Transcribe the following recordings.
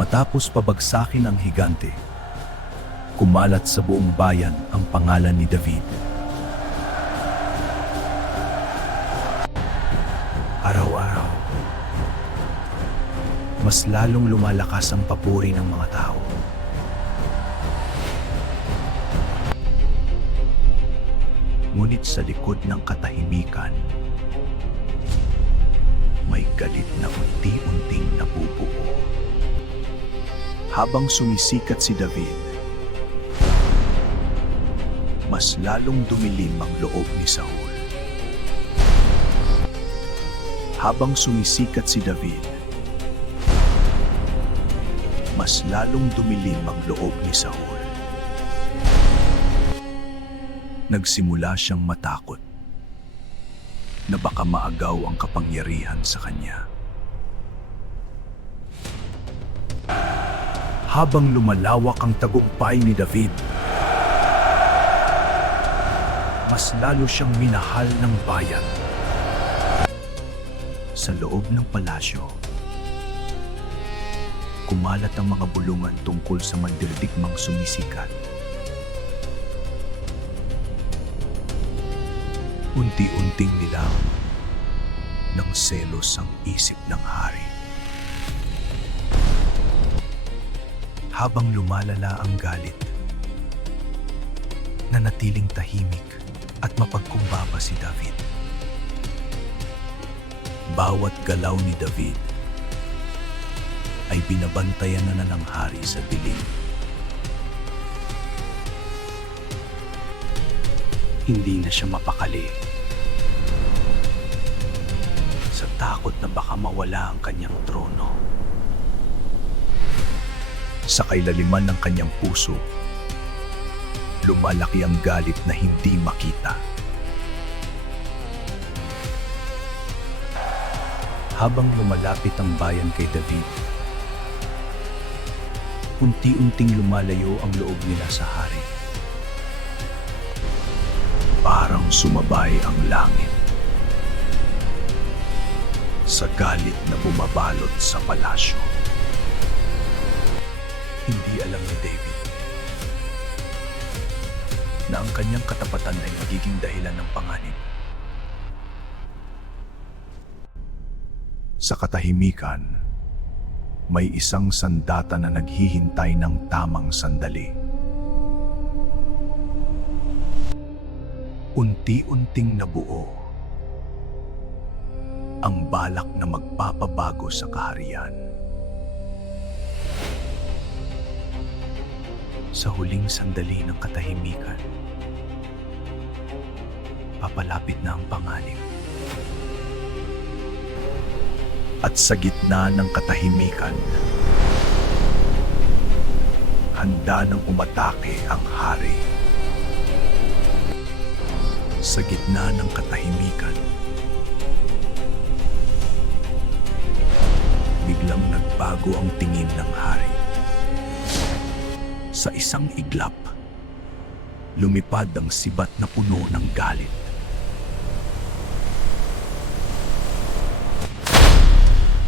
Matapos pabagsakin ang higante, kumalat sa buong bayan ang pangalan ni David. Araw-araw, mas lalong lumalakas ang papuri ng mga tao. Ngunit sa likod ng katahimikan, may galit na unti-unting nabubuo. Habang sumisikat si David, mas lalong dumilim ang loob ni Saul. Habang sumisikat si David, mas lalong dumilim ang loob ni Saul. Nagsimula siyang matakot na baka maagaw ang kapangyarihan sa kanya. Habang lumalawak ang tagumpay ni David, mas lalo siyang minahal ng bayan. Sa loob ng palasyo, kumalat ang mga bulungan tungkol sa mandirigmang sumisikat. Unti-unting nilaw ng selos ang isip ng hari. Habang lumalala ang galit, nanatiling tahimik at mapagkumbaba si David. Bawat galaw ni David ay binabantayan na ng hari sa dilim. Hindi na siya mapakali sa takot na baka mawala ang kanyang trono. Sa kailaliman ng kanyang puso, lumalaki ang galit na hindi makita. Habang lumalapit ang bayan kay David, unti-unting lumalayo ang loob nila sa hari. Parang sumabay ang langit sa galit na bumabalot sa palasyo. Hindi alam ni David na ang kanyang katapatan ay magiging dahilan ng panganib. Sa katahimikan, may isang sandata na naghihintay ng tamang sandali. Unti-unting nabuo ang balak na magpapabago sa kaharian. Sa huling sandali ng katahimikan, papalapit na ang panganib. At sa gitna ng katahimikan, handa nang umatake ang hari. Sa gitna ng katahimikan, biglang nagbago ang tingin ng hari. Sa isang iglap, lumipad ang sibat na puno ng galit.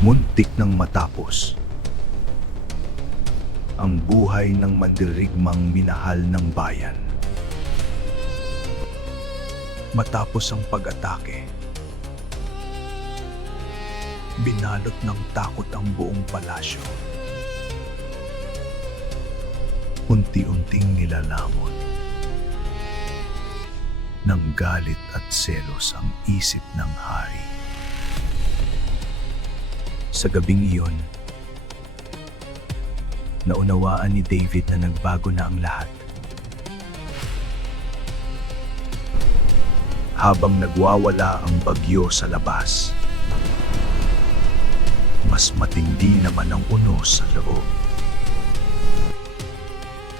Muntik nang matapos ang buhay ng mandirigmang minahal ng bayan. Matapos ang pag-atake, binalot ng takot ang buong palasyo. Unti-unting nilalamon ng galit at selos ang isip ng hari. Sa gabing iyon, naunawaan ni David na nagbago na ang lahat. Habang nagwawala ang bagyo sa labas, mas matindi naman ang unos sa loob.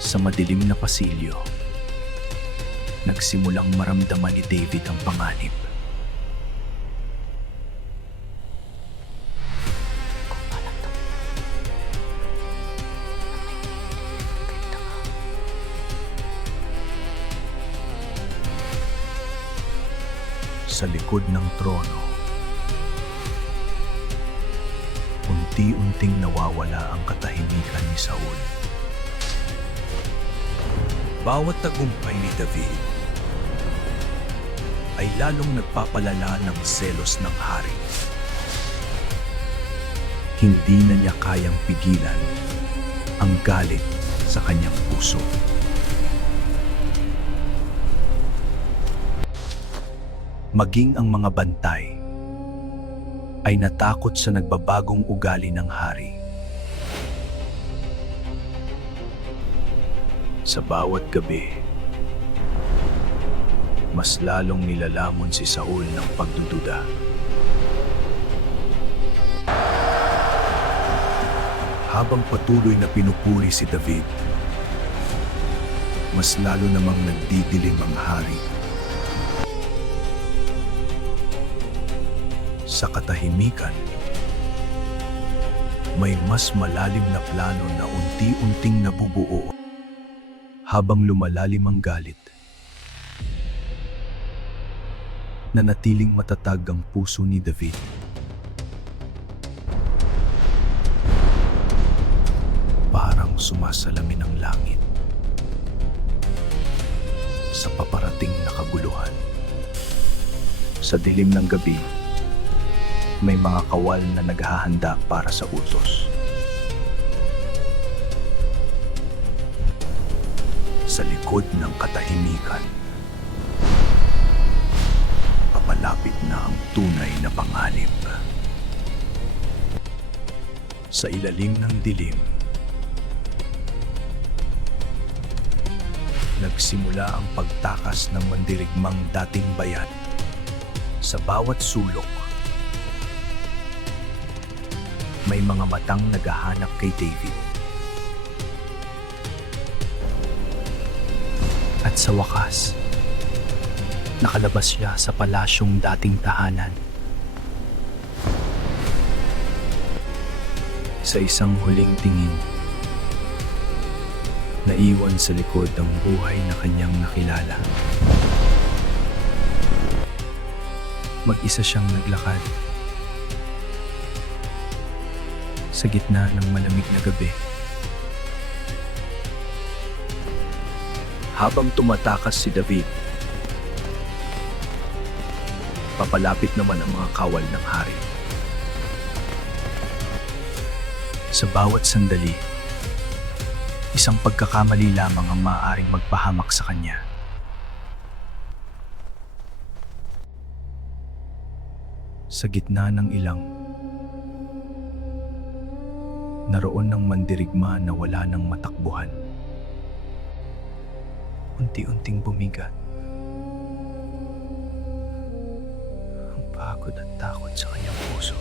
Sa madilim na pasilyo, nagsimulang maramdaman ni David ang panganib. Sa likod ng trono, unti-unting nawawala ang katahimikan ni Saul. Bawat tagumpay ni David ay lalong nagpapalala ng selos ng hari. Hindi na niya kayang pigilan ang galit sa kanyang puso. Maging ang mga bantay ay natakot sa nagbabagong ugali ng hari. Sa bawat gabi, mas lalong nilalamon si Saul ng pagdududa. Habang patuloy na pinupuri si David, mas lalo namang nagdidilim ang hari. Sa katahimikan, may mas malalim na plano na unti-unting nabubuo habang lumalalim ang galit. Nanatiling matatag ang puso ni David. Parang sumasalamin ang langit sa paparating na kaguluhan. Sa dilim ng gabi, may mga kawal na naghahanda para sa utos. Sa likod ng katahimikan, papalapit na ang tunay na panganib. Sa ilalim ng dilim, nagsimula ang pagtakas ng mandirigmang dating bayan. Sa bawat sulok, may mga matang naghahanap kay David. At sa wakas, nakalabas siya sa palasyong dating tahanan. Sa isang huling tingin, naiwan sa likod ang buhay na kanyang nakilala. Mag-isa siyang naglakad sa gitna ng malamig na gabi. Habang tumatakas si David, papalapit naman ang mga kawal ng hari. Sa bawat sandali, isang pagkakamali lamang ang maaaring magpahamak sa kanya. Sa gitna ng ilang, naroon ng mandirigma na wala ng matakbuhan. Unti-unting bumigat ang pagod at takot sa kanyang puso.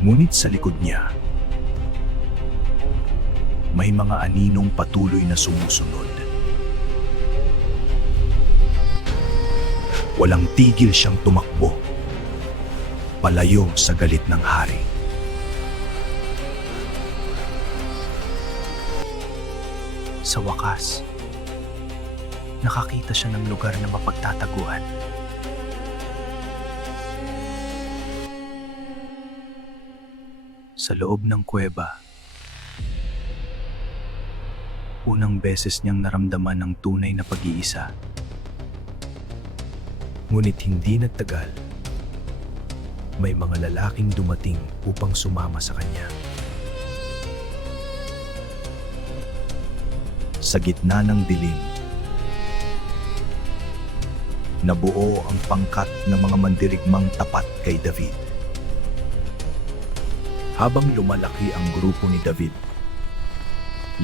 Ngunit sa likod niya, may mga aninong patuloy na sumusunod. Walang tigil siyang tumakbo, palayo sa galit ng hari. Sa wakas, nakakita siya ng lugar na mapagtataguan. Sa loob ng kuweba, unang beses niyang naramdaman ang tunay na pag-iisa. Ngunit hindi nagtagal, may mga lalaking dumating upang sumama sa kanya. Sa gitna ng dilim, nabuo ang pangkat ng mga mandirigmang tapat kay David. Habang lumalaki ang grupo ni David,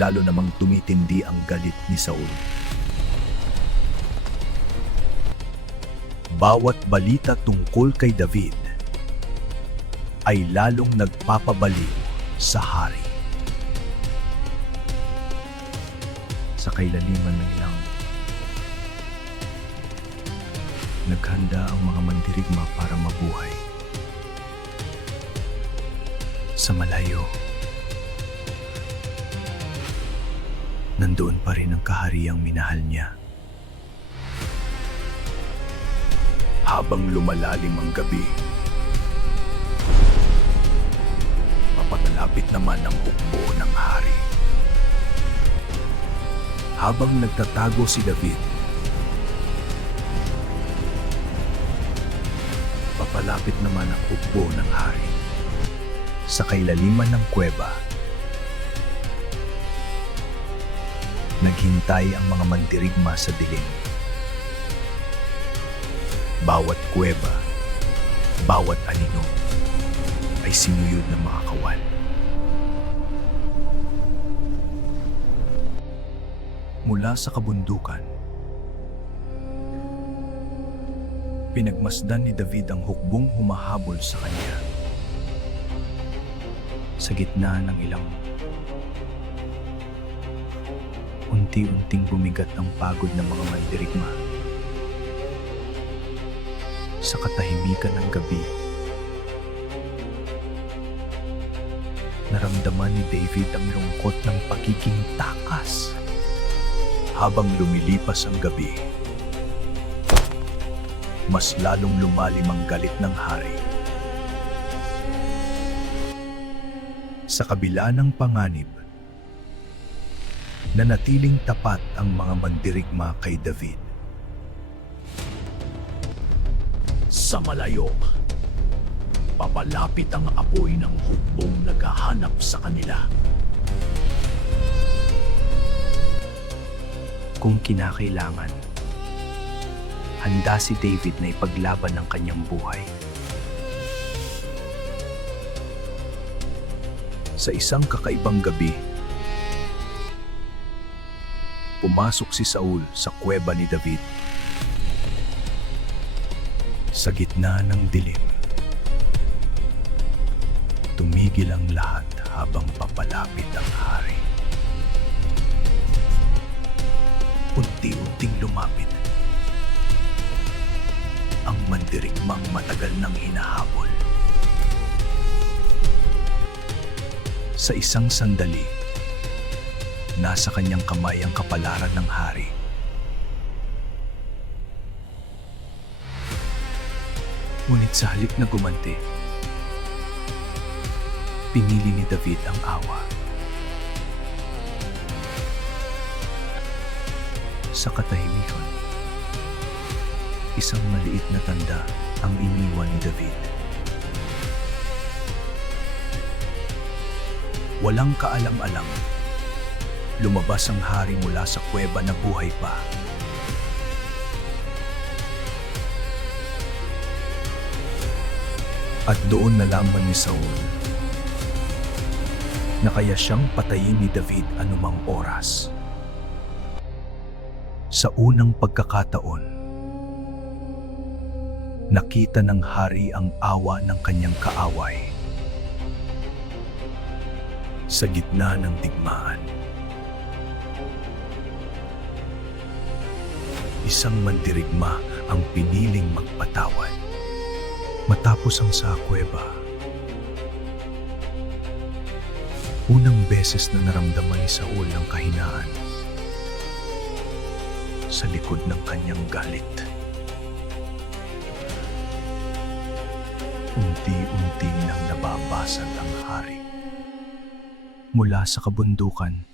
lalo namang tumitindi ang galit ni Saul. Bawat balita tungkol kay David ay lalong nagpapabaliw sa hari. Sa kailaliman ng langit, naghanda ang mga mandirigma para mabuhay. Sa malayo, nandoon pa rin ang kahariang minahal niya. Habang lumalalim ang gabi, Papalapit naman ang hukbo ng hari. Habang nagtatago si David, papalapit naman ang hukbo ng hari. Sa kailaliman ng kuweba, naghintay ang mga mandirigma sa dilim. Bawat kuweba, bawat anino ay sinuyod ng mga kawal. Mula sa kabundukan, pinagmasdan ni David ang hukbong humahabol sa kanya. Sa gitna ng ilang unti-unting bumigat ang pagod ng mga mandirigma. Sa katahimikan ng gabi, naramdaman ni David ang lungkot ng pagiging takas. Habang lumilipas ang gabi, mas lalong lumalim ang galit ng hari. Sa kabila ng panganib, nanatiling tapat ang mga mandirigma kay David. Sa malayo, papalapit ang apoy ng hukbong naghahanap sa kanila. Kung kinakailangan, handa si David na ipaglaban ang kanyang buhay. Sa isang kakaibang gabi, pumasok si Saul sa kuweba ni David. Sa gitna ng dilim, tumigil ang lahat habang papalapit ang hari. Unti-unting lumapit ang mandirigmang matagal nang hinahabol. Sa isang sandali, nasa kanyang kamay ang kapalaran ng hari. Ngunit sa halip na gumanti, pinili ni David ang awa. Sa katahimikan, isang maliit na tanda ang iniwan ni David. Walang kaalam-alam, lumabas ang hari mula sa kuweba na buhay pa. At doon nalaman ni Saul na kaya siyang patayin ni David anumang oras. Sa unang pagkakataon, nakita ng hari ang awa ng kanyang kaaway. Sa gitna ng digmaan, isang mandirigma ang piniling magpatawad. Matapos ang sa kuweba, unang beses na naramdaman ni Saul ang kahinaan sa likod ng kanyang galit. Unti-unti nang nababasag ang hari. Mula sa kabundukan,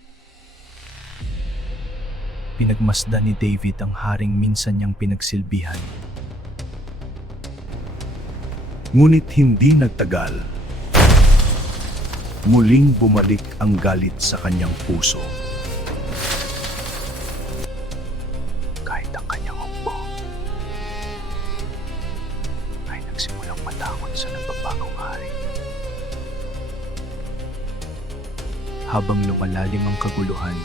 pinagmasdan ni David ang haring minsan niyang pinagsilbihan. Ngunit hindi nagtagal, muling bumalik ang galit sa kanyang puso. Kahit ang kanyang hukbo ay nagsimulang matakot sa nagbabagong hari. Habang lumalalim ang kaguluhan,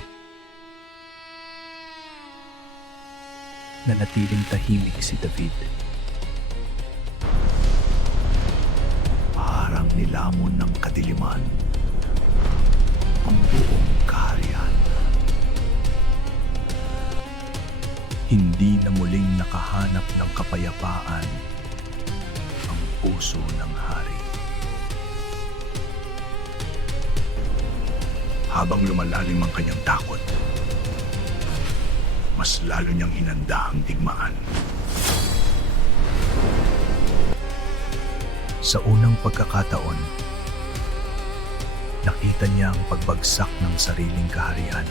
nanatiling tahimik si David. Parang nilamon ng kadiliman ang buong kaharian. Hindi na muling nakahanap ng kapayapaan ang puso ng hari. Habang lumalalim ang kanyang takot, mas lalo niyang hinanda ang digmaan. Sa unang pagkakataon, Nakita niya ang pagbagsak ng sariling kaharian.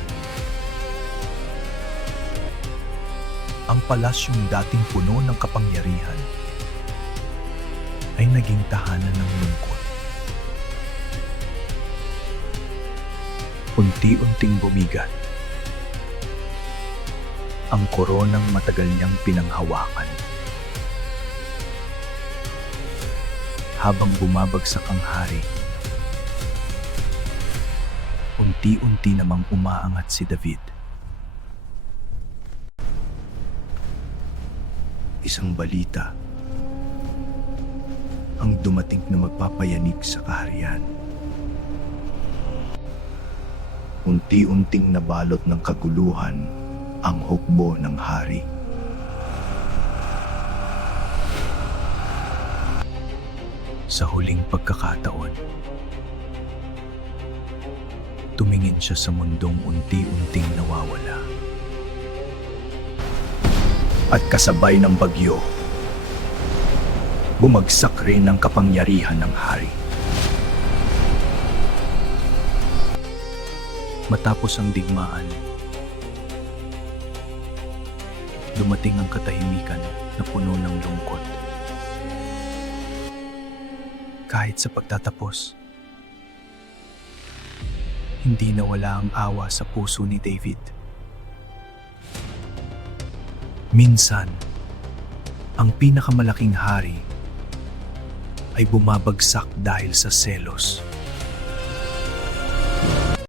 Ang palasyong dating puno ng kapangyarihan ay naging tahanan ng lungkot. Unti-unting bumigat ang koronang matagal niyang pinanghawakan. Habang bumabagsak ang hari, unti-unti namang umaangat si David. Isang balita ang dumating na magpapayanig sa kaharian. Unti-unting nabalot ng kaguluhan ang hukbo ng hari. Sa huling pagkakataon, tumingin siya sa mundong unti-unting nawawala. At kasabay ng bagyo, bumagsak rin ang kapangyarihan ng hari. Matapos ang digmaan, dumating ang katahimikan na puno ng lungkot. Kahit sa pagtatapos, hindi nawala ang awa sa puso ni David. Minsan, ang pinakamalaking hari ay bumabagsak dahil sa selos.